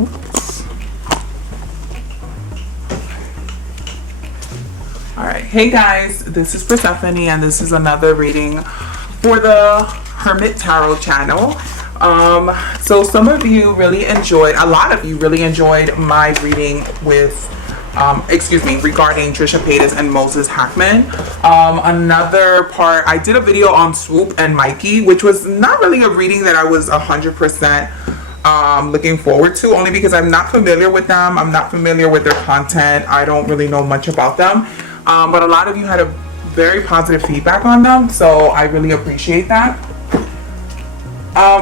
Oops. Alright, hey guys, this is Persephone and this is another reading for the Hermit Tarot channel. So some of you really enjoyed, a lot of you really enjoyed my reading with regarding Trisha Paytas and Moses Hackman. Another part, I did a video on Swoop and Mikey, which was not really a reading that I was 100% looking forward to, only because I'm not familiar with them. I'm not familiar with their content. I don't really know much about them. But a lot of you had a very positive feedback on them, so I really appreciate that.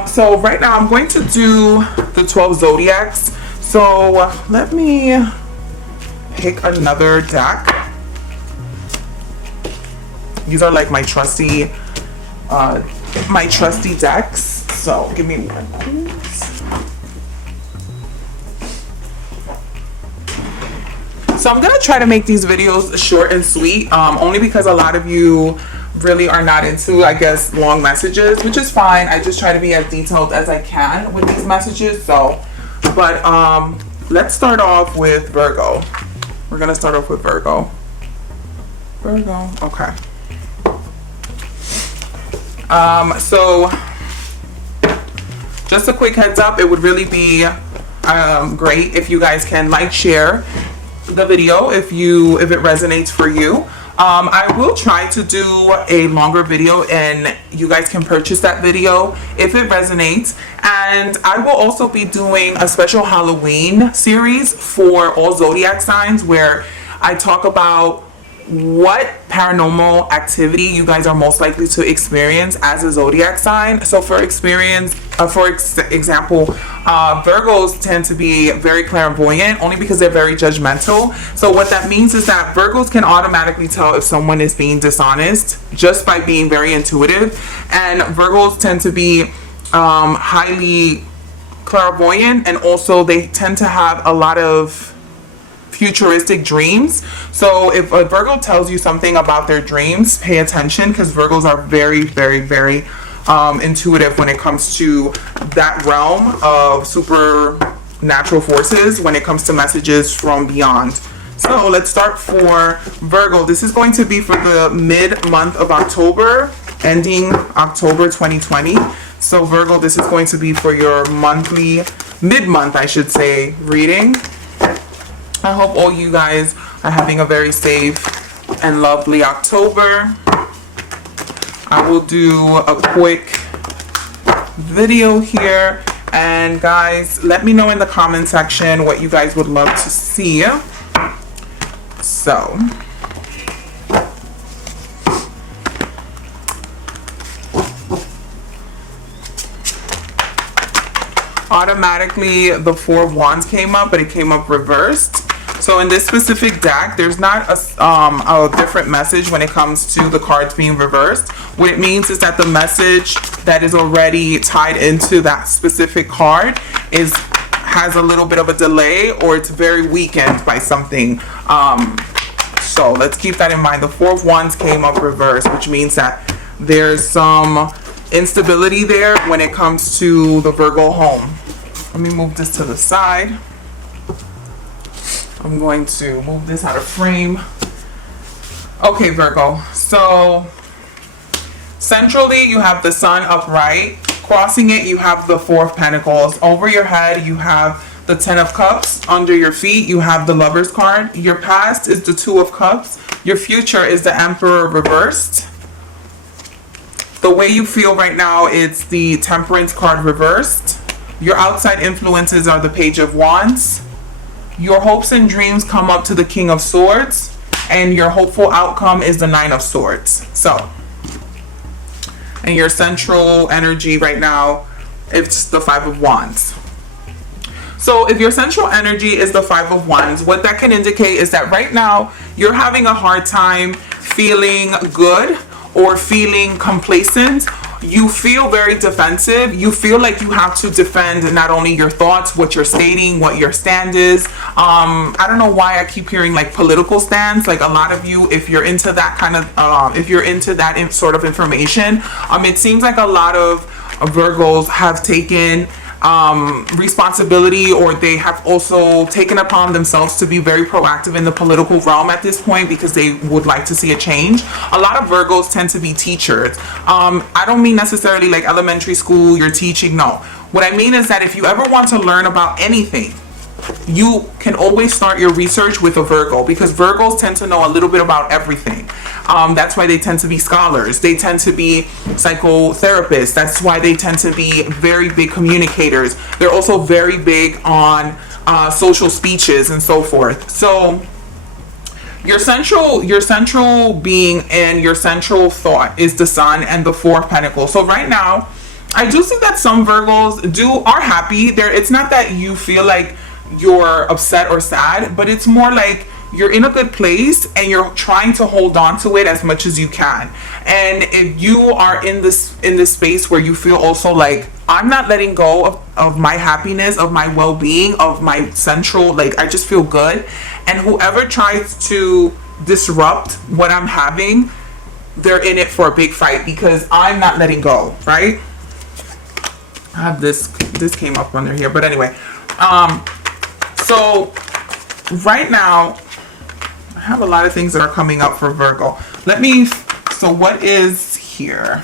So right now I'm going to do the 12 Zodiacs. So let me pick another deck. These are like my trusty decks. So give me one, please. So I'm gonna try to make these videos short and sweet, only because a lot of you really are not into, I guess, long messages, which is fine. I just try to be as detailed as I can with these messages. So, but let's start off with Virgo. We're gonna start off with Virgo. Virgo, okay. So just a quick heads up, it would really be great if you guys can like, share the video if it resonates for you. I will try to do a longer video and you guys can purchase that video if it resonates. And I will also be doing a special Halloween series for all zodiac signs where I talk about what paranormal activity you guys are most likely to experience as a zodiac sign. So for example, Virgos tend to be very clairvoyant only because they're very judgmental. So what that means is that Virgos can automatically tell if someone is being dishonest just by being very intuitive, and Virgos tend to be highly clairvoyant, and also they tend to have a lot of futuristic dreams. So if a Virgo tells you something about their dreams, pay attention, because Virgos are very, very, very intuitive when it comes to that realm of supernatural forces, when it comes to messages from beyond. So let's start for Virgo. This is going to be for the mid-month of October, ending October 2020. So Virgo, this is going to be for your monthly, mid-month, I should say, reading. I hope all you guys are having a very safe and lovely October. I will do a quick video here, and guys, let me know in the comment section what you guys would love to see. So automatically the Four of Wands came up, but it came up reversed. So in this specific deck, there's not a different message when it comes to the cards being reversed. What it means is that the message that is already tied into that specific card has a little bit of a delay, or it's very weakened by something. So let's keep that in mind. The Four of Wands came up reversed, which means that there's some instability there when it comes to the Virgo home. Let me move this to the side. I'm going to move this out of frame. Okay, Virgo. So centrally, you have the Sun upright. Crossing it, you have the Four of Pentacles. Over your head, you have the Ten of Cups. Under your feet, you have the Lover's card. Your past is the Two of Cups. Your future is the Emperor reversed. The way you feel right now, it's the Temperance card reversed. Your outside influences are the Page of Wands. Your hopes and dreams come up to the King of Swords, and your hopeful outcome is the Nine of Swords. So, and your central energy right now, it's the Five of Wands. So if your central energy is the Five of Wands, what that can indicate is that right now you're having a hard time feeling good or feeling complacent. You feel very defensive. You feel like you have to defend not only your thoughts, what you're stating, what your stand is. I don't know why I keep hearing like political stands. Like a lot of you, if you're into that kind of, if you're into that sort of information, it seems like a lot of Virgos have taken responsibility, or they have also taken upon themselves to be very proactive in the political realm at this point because they would like to see a change. A lot of Virgos tend to be teachers. I don't mean necessarily like elementary school, you're teaching. No. What I mean is that if you ever want to learn about anything, you can always start your research with a Virgo, because Virgos tend to know a little bit about everything. That's why they tend to be scholars. They tend to be psychotherapists. That's why they tend to be very big communicators. They're also very big on social speeches and so forth. So your central being and your central thought is the Sun and the Four of Pentacles. So right now, I do see that some Virgos are happy. It's not that you feel like you're upset or sad, but it's more like you're in a good place and you're trying to hold on to it as much as you can. And if you are in this space where you feel also like, I'm not letting go of my happiness, of my well-being, of my central, like I just feel good, and whoever tries to disrupt what I'm having, they're in it for a big fight, because I'm not letting go, right? I have this came up under here, but anyway, so right now I have a lot of things that are coming up for Virgo. So what is here?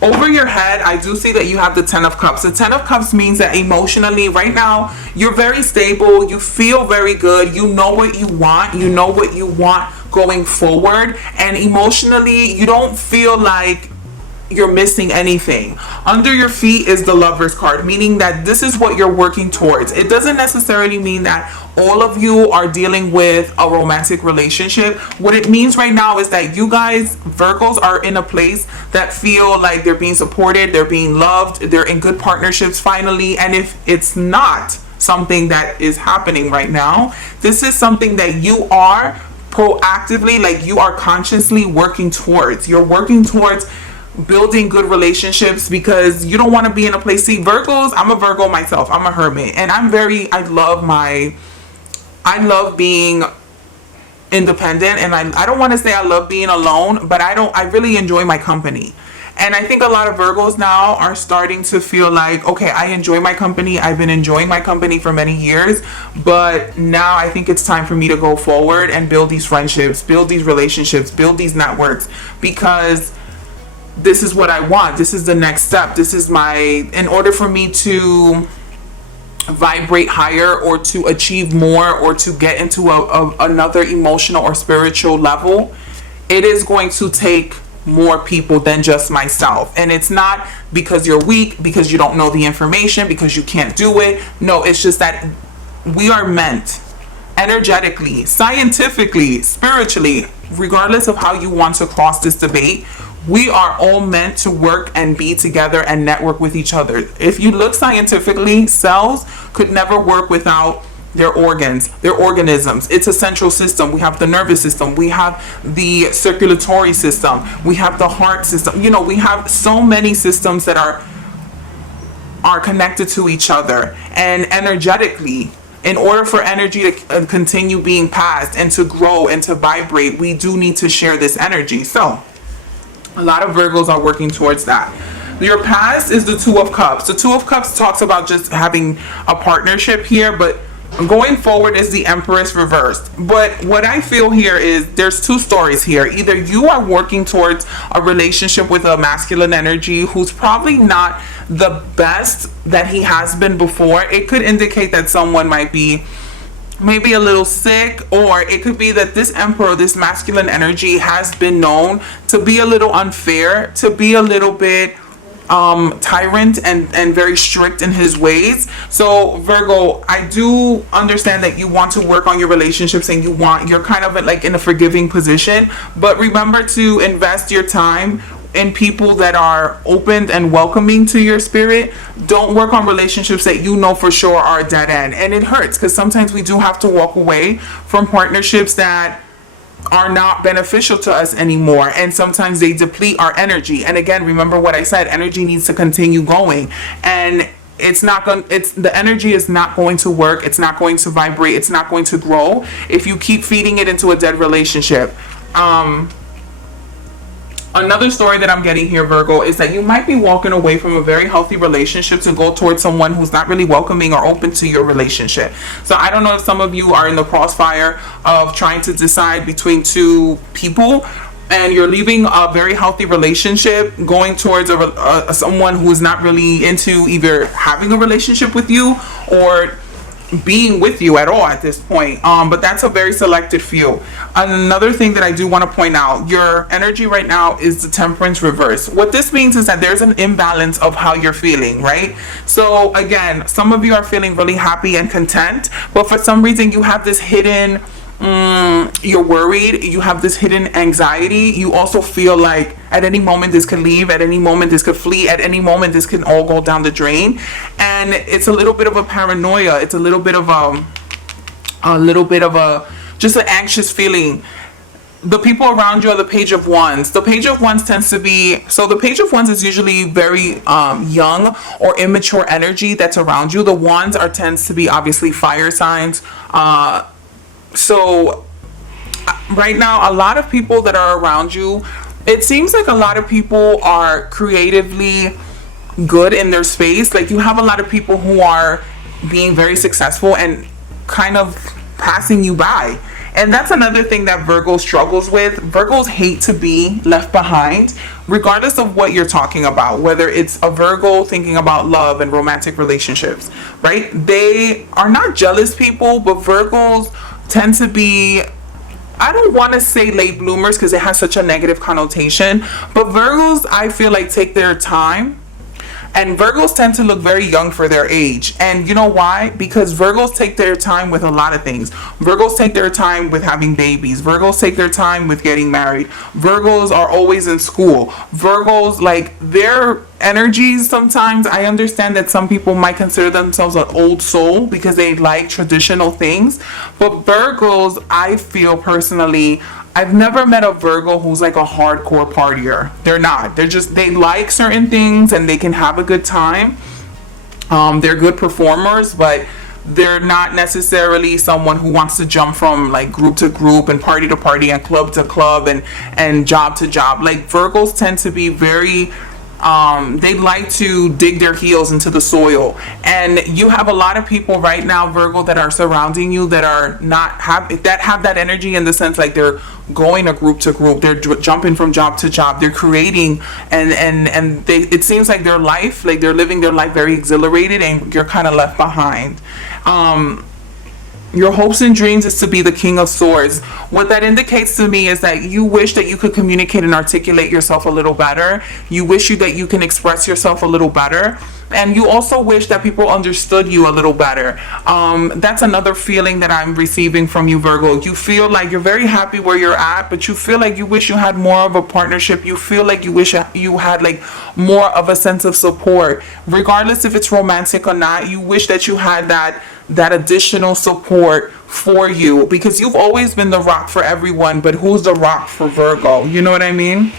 Over your head, I do see that you have the Ten of Cups. The Ten of Cups means that emotionally, right now, you're very stable. You feel very good. You know what you want. You know what you want going forward. And emotionally, you don't feel like you're missing anything. Under your feet is the Lover's card, meaning that this is what you're working towards. It doesn't necessarily mean that all of you are dealing with a romantic relationship. What it means right now is that you guys, Virgos, are in a place that feel like they're being supported, they're being loved, they're in good partnerships finally. And if it's not something that is happening right now, this is something that you are proactively, like you are consciously working towards. You're working towards building good relationships, because you don't want to be in a place. See, Virgos, I'm a Virgo myself. I'm a hermit, and I love being independent, and I don't want to say I love being alone, but I really enjoy my company. And I think a lot of Virgos now are starting to feel like, okay, I enjoy my company. I've been enjoying my company for many years, but now I think it's time for me to go forward and build these friendships, build these relationships, build these networks, because this is what I want. This is the next step. This is in order for me to vibrate higher, or to achieve more, or to get into another emotional or spiritual level, it is going to take more people than just myself. And it's not because you're weak, because you don't know the information, because you can't do it. No, it's just that we are meant energetically, scientifically, spiritually, regardless of how you want to cross this debate, we are all meant to work and be together and network with each other. If you look scientifically, cells could never work without their organs, their organisms. It's a central system. We have the nervous system. We have the circulatory system. We have the heart system. You know, we have so many systems that are connected to each other. And energetically, in order for energy to continue being passed and to grow and to vibrate, we do need to share this energy. So a lot of Virgos are working towards that. Your past is the Two of Cups. The Two of Cups talks about just having a partnership here, but going forward is the Empress reversed. But what I feel here is there's two stories here. Either you are working towards a relationship with a masculine energy who's probably not the best that he has been before. It could indicate that someone might be maybe a little sick, or it could be that this emperor, this masculine energy, has been known to be a little unfair, to be a little bit tyrant and very strict in his ways. So Virgo, I do understand that you want to work on your relationships and you're kind of like in a forgiving position, but remember to invest your time in people that are open and welcoming to your spirit. Don't work on relationships that you know for sure are a dead end. And it hurts, because sometimes we do have to walk away from partnerships that are not beneficial to us anymore, and sometimes they deplete our energy. And again, remember what I said, energy needs to continue going, and the energy is not going to work, it's not going to vibrate, it's not going to grow if you keep feeding it into a dead relationship. Another story that I'm getting here, Virgo, is that you might be walking away from a very healthy relationship to go towards someone who's not really welcoming or open to your relationship. So I don't know if some of you are in the crossfire of trying to decide between two people, and you're leaving a very healthy relationship, going towards someone who's not really into either having a relationship with you or being with you at all at this point. But that's a very selected few. Another thing that I do want to point out, your energy right now is the Temperance reverse. What this means is that there's an imbalance of how you're feeling, right? So again, some of you are feeling really happy and content, but for some reason you have this hidden you're worried, you have this hidden anxiety. You also feel like at any moment this could leave, at any moment this could flee, at any moment this can all go down the drain. And it's a little bit of a paranoia, it's a little bit of just an anxious feeling. The people around you are the Page of Wands. The Page of Wands tends to be, so the Page of Wands is usually very young or immature energy that's around you. The Wands tends to be obviously fire signs. So right now, a lot of people that are around you, it seems like a lot of people are creatively good in their space. Like you have a lot of people who are being very successful and kind of passing you by. And that's another thing that Virgo struggles with. Virgos hate to be left behind, regardless of what you're talking about, whether it's a Virgo thinking about love and romantic relationships, right? They are not jealous people, but Virgos tend to be, I don't want to say late bloomers because it has such a negative connotation, but Virgos, I feel like, take their time. And Virgos tend to look very young for their age. And you know why? Because Virgos take their time with a lot of things. Virgos take their time with having babies. Virgos take their time with getting married. Virgos are always in school. Virgos, like, their energies sometimes, I understand that some people might consider themselves an old soul because they like traditional things. But Virgos, I feel personally, I've never met a Virgo who's like a hardcore partier. They're not. They like certain things and they can have a good time. They're good performers, but they're not necessarily someone who wants to jump from like group to group and party to party and club to club and job to job. Like Virgos tend to be very they like to dig their heels into the soil, and you have a lot of people right now, Virgo, that are surrounding you that are not have that energy, in the sense like they're going to group, they're jumping from job to job, they're creating, and it seems like their life, like they're living their life very exhilarated, and you're kind of left behind. Your hopes and dreams is to be the King of Swords. What that indicates to me is that you wish that you could communicate and articulate yourself a little better. You wish that you can express yourself a little better. And you also wish that people understood you a little better. That's another feeling that I'm receiving from you, Virgo. You feel like you're very happy where you're at, but you feel like you wish you had more of a partnership. You feel like you wish you had like more of a sense of support. Regardless if it's romantic or not, you wish that you had that additional support for you, because you've always been the rock for everyone, but who's the rock for Virgo? You know what I mean?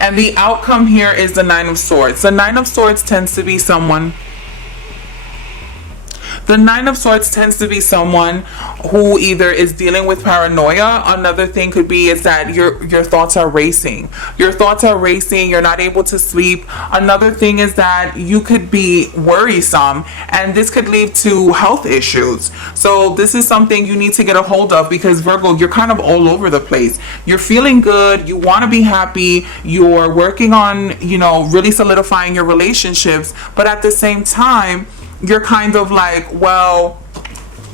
And the outcome here is the Nine of Swords. The Nine of Swords tends to be someone who either is dealing with paranoia. Another thing could be is that your thoughts are racing. You're not able to sleep. Another thing is that you could be worrisome, and this could lead to health issues. So this is something you need to get a hold of, because Virgo, you're kind of all over the place. You're feeling good. You want to be happy. You're working on, really solidifying your relationships. But at the same time, you're kind of like, well,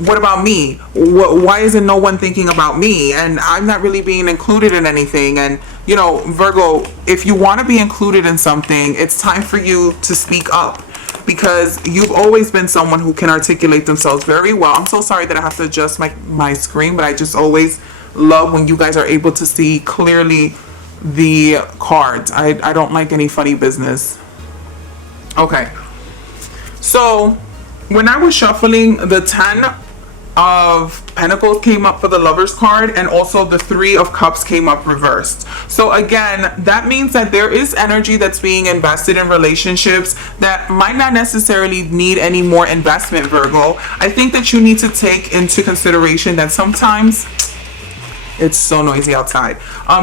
what about me? Why isn't no one thinking about me? And I'm not really being included in anything. And, Virgo, if you want to be included in something, it's time for you to speak up, because you've always been someone who can articulate themselves very well. I'm so sorry that I have to adjust my screen, but I just always love when you guys are able to see clearly the cards. I don't like any funny business. Okay. So when I was shuffling, the 10 of Pentacles came up for the Lovers card, and also the 3 of Cups came up reversed. So again, that means that there is energy that's being invested in relationships that might not necessarily need any more investment, Virgo. I think that you need to take into consideration that sometimes It's so noisy outside.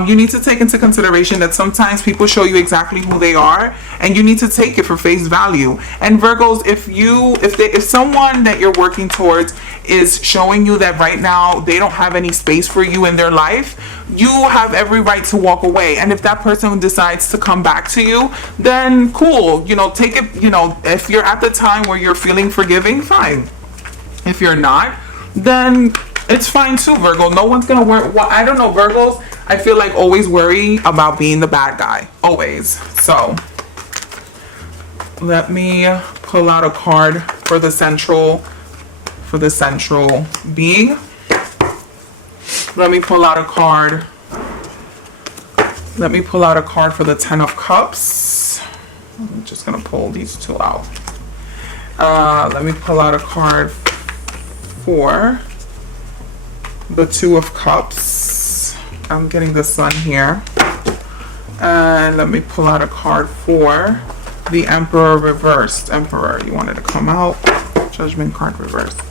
You need to take into consideration that sometimes people show you exactly who they are, and you need to take it for face value. And Virgos, if someone that you're working towards is showing you that right now they don't have any space for you in their life, you have every right to walk away. And if that person decides to come back to you, then cool, you know, take it, you know, if you're at the time where you're feeling forgiving, fine. If you're not, then it's fine too, Virgo. No one's gonna worry. Well, I don't know, Virgos, I feel like always worry about being the bad guy, always. So let me pull out a card for the central being. Let me pull out a card. Let me pull out a card for the Ten of Cups. I'm just gonna pull these two out. Let me pull out a card for the Two of Cups. I'm getting the Sun here. And let me pull out a card for the Emperor reversed. Emperor, you wanted to come out. Judgment card reversed.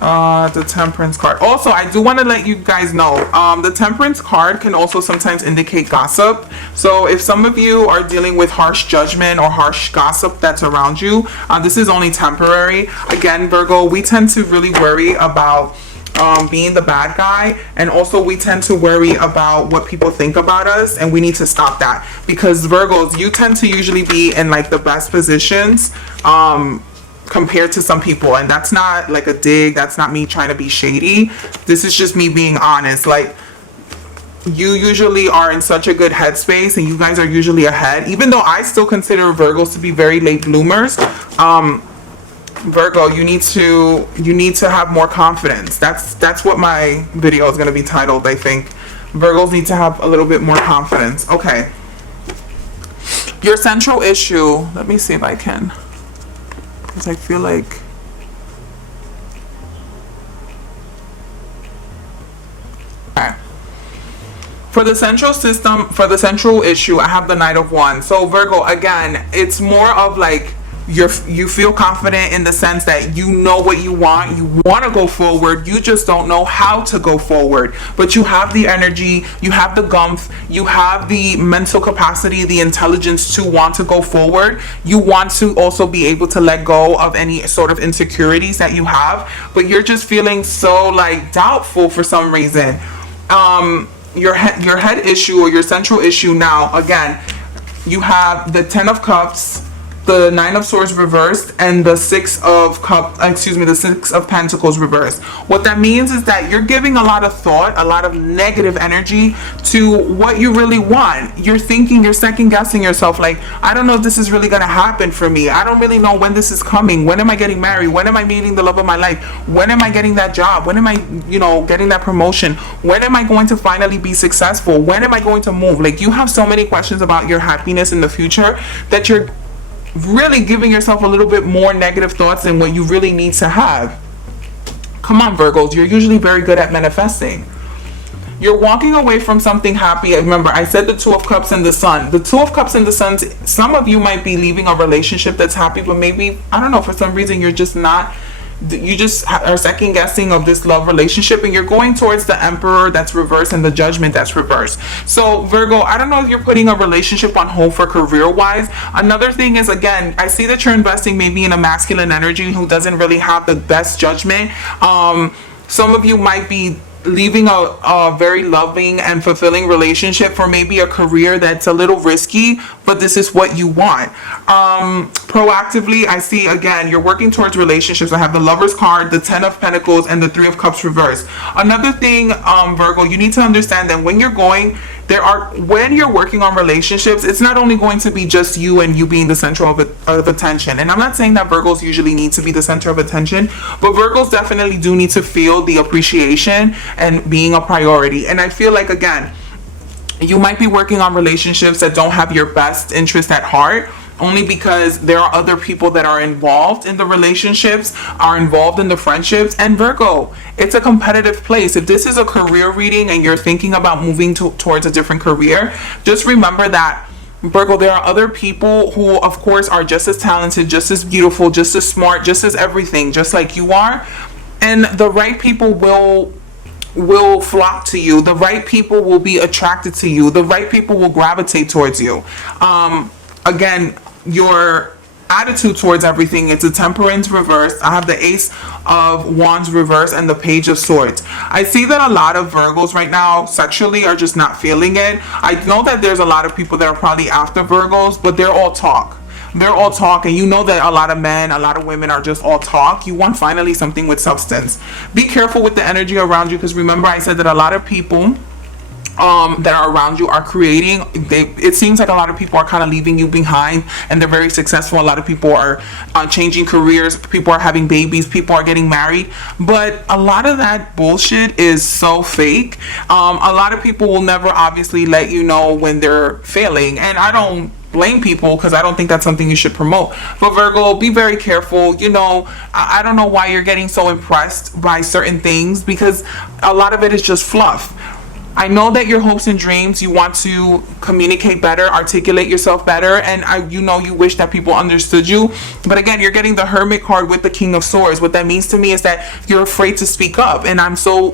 The Temperance card. Also, I do want to let you guys know, the Temperance card can also sometimes indicate gossip. So if some of you are dealing with harsh judgment or harsh gossip that's around you, this is only temporary. Again, Virgo, we tend to really worry about being the bad guy, and also we tend to worry about what people think about us, and we need to stop that, because Virgos, you tend to usually be in like the best positions compared to some people, and that's not like a dig, that's not me trying to be shady, this is just me being honest. Like, you usually are in such a good headspace, and you guys are usually ahead, even though I still consider Virgos to be very late bloomers. Virgo, you need to have more confidence. That's what my video is going to be titled, I think. Virgos need to have a little bit more confidence. Okay, your central issue, let me see if I can, because I feel like okay. For the central issue, I have the Knight of Wands. So Virgo, again, it's more of like you feel confident in the sense that you know what you want to go forward, you just don't know how to go forward, but you have the energy, you have the gumph, you have the mental capacity, the intelligence to want to go forward. You want to also be able to let go of any sort of insecurities that you have, but you're just feeling so like doubtful for some reason. Your head issue or your central issue now, again, you have the Ten of Cups, the Nine of Swords reversed, and the Six of Pentacles reversed. What that means is that you're giving a lot of thought, a lot of negative energy to what you really want. You're thinking, you're second guessing yourself, like, I don't know if this is really gonna happen for me. I don't really know when this is coming. When am I getting married? When am I meeting the love of my life? When am I getting that job? When am I, getting that promotion? When am I going to finally be successful? When am I going to move? Like, you have so many questions about your happiness in the future that you're really giving yourself a little bit more negative thoughts than what you really need to have. Come on, Virgos, you're usually very good at manifesting. You're walking away from something happy. Remember, I said the Two of Cups and the Sun. The Two of Cups and the Sun, some of you might be leaving a relationship that's happy, but maybe, I don't know, for some reason you're just not, you just are second guessing of this love relationship, and you're going towards the Emperor that's reversed and the Judgment that's reversed. So Virgo, I don't know if you're putting a relationship on hold for career wise. Another thing is, again, I see that you're investing maybe in a masculine energy who doesn't really have the best judgment. Some of you might be leaving a very loving and fulfilling relationship for maybe a career that's a little risky, but this is what you want. Proactively, I see, again, you're working towards relationships. I have the Lover's card, the Ten of Pentacles, and the Three of Cups reversed. Another thing, Virgo, you need to understand that when you're working on relationships, it's not only going to be just you and you being the center of attention. And I'm not saying that Virgos usually need to be the center of attention, but Virgos definitely do need to feel the appreciation and being a priority. And I feel like, again, you might be working on relationships that don't have your best interest at heart, only because there are other people that are involved in the relationships, are involved in the friendships. And Virgo, it's a competitive place. If this is a career reading and you're thinking about moving towards a different career, just remember that, Virgo, there are other people who, of course, are just as talented, just as beautiful, just as smart, just as everything, just like you are. And the right people will will flock to you. The right people will be attracted to you. The right people will gravitate towards you. Again, your attitude towards everything, it's a temperance reverse. I have the Ace of Wands reverse and the Page of Swords. I see that a lot of Virgos right now sexually are just not feeling it. I know that there's a lot of people that are probably after Virgos, but they're all talk. They're all talk, and you know that a lot of men, a lot of women are just all talk. You want finally something with substance. Be careful with the energy around you, because remember I said that a lot of people that are around you are creating, it seems like a lot of people are kind of leaving you behind, and they're very successful. A lot of people are changing careers, people are having babies, people are getting married, but a lot of that bullshit is so fake. A lot of people will never obviously let you know when they're failing, and I don't blame people, because I don't think that's something you should promote. But Virgo, be very careful. You know, I don't know why you're getting so impressed by certain things, because a lot of it is just fluff. I know that your hopes and dreams, you want to communicate better, articulate yourself better, and you know you wish that people understood you. But again, you're getting the Hermit card with the King of Swords. What that means to me is that you're afraid to speak up, and I'm so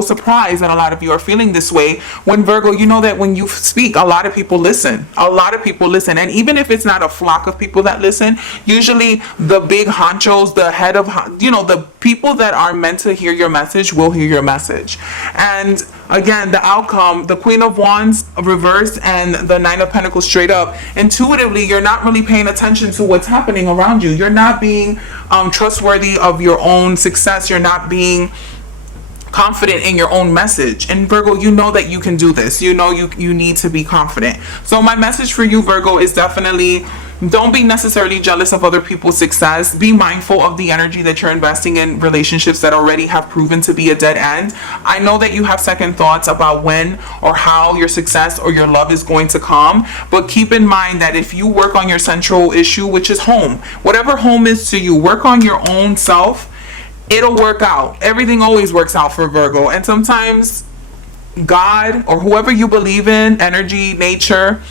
surprised that a lot of you are feeling this way. When Virgo, you know that when you speak, a lot of people listen. A lot of people listen, and even if it's not a flock of people that listen, usually the big honchos, the head of, you know, the people that are meant to hear your message will hear your message. And again, the outcome, the Queen of Wands reversed and the Nine of Pentacles straight up, intuitively you're not really paying attention to what's happening around you. You're not being trustworthy of your own success. You're not being confident in your own message. And Virgo, you know that you can do this. You know you need to be confident. So my message for you, Virgo, is definitely don't be necessarily jealous of other people's success. Be mindful of the energy that you're investing in relationships that already have proven to be a dead end. I know that you have second thoughts about when or how your success or your love is going to come, but keep in mind that if you work on your central issue, which is home, whatever home is to you, work on your own self, it'll work out. Everything always works out for Virgo. And sometimes God or whoever you believe in, energy, nature,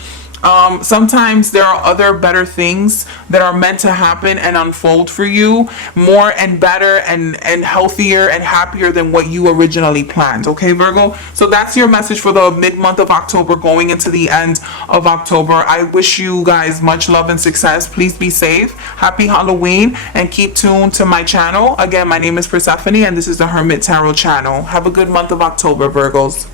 sometimes there are other better things that are meant to happen and unfold for you more and better and healthier and happier than what you originally planned. Okay, Virgo? So that's your message for the mid-month of October going into the end of October. I wish you guys much love and success. Please be safe. Happy Halloween, and keep tuned to my channel. Again, my name is Persephone, and this is the Hermit Tarot channel. Have a good month of October, Virgos.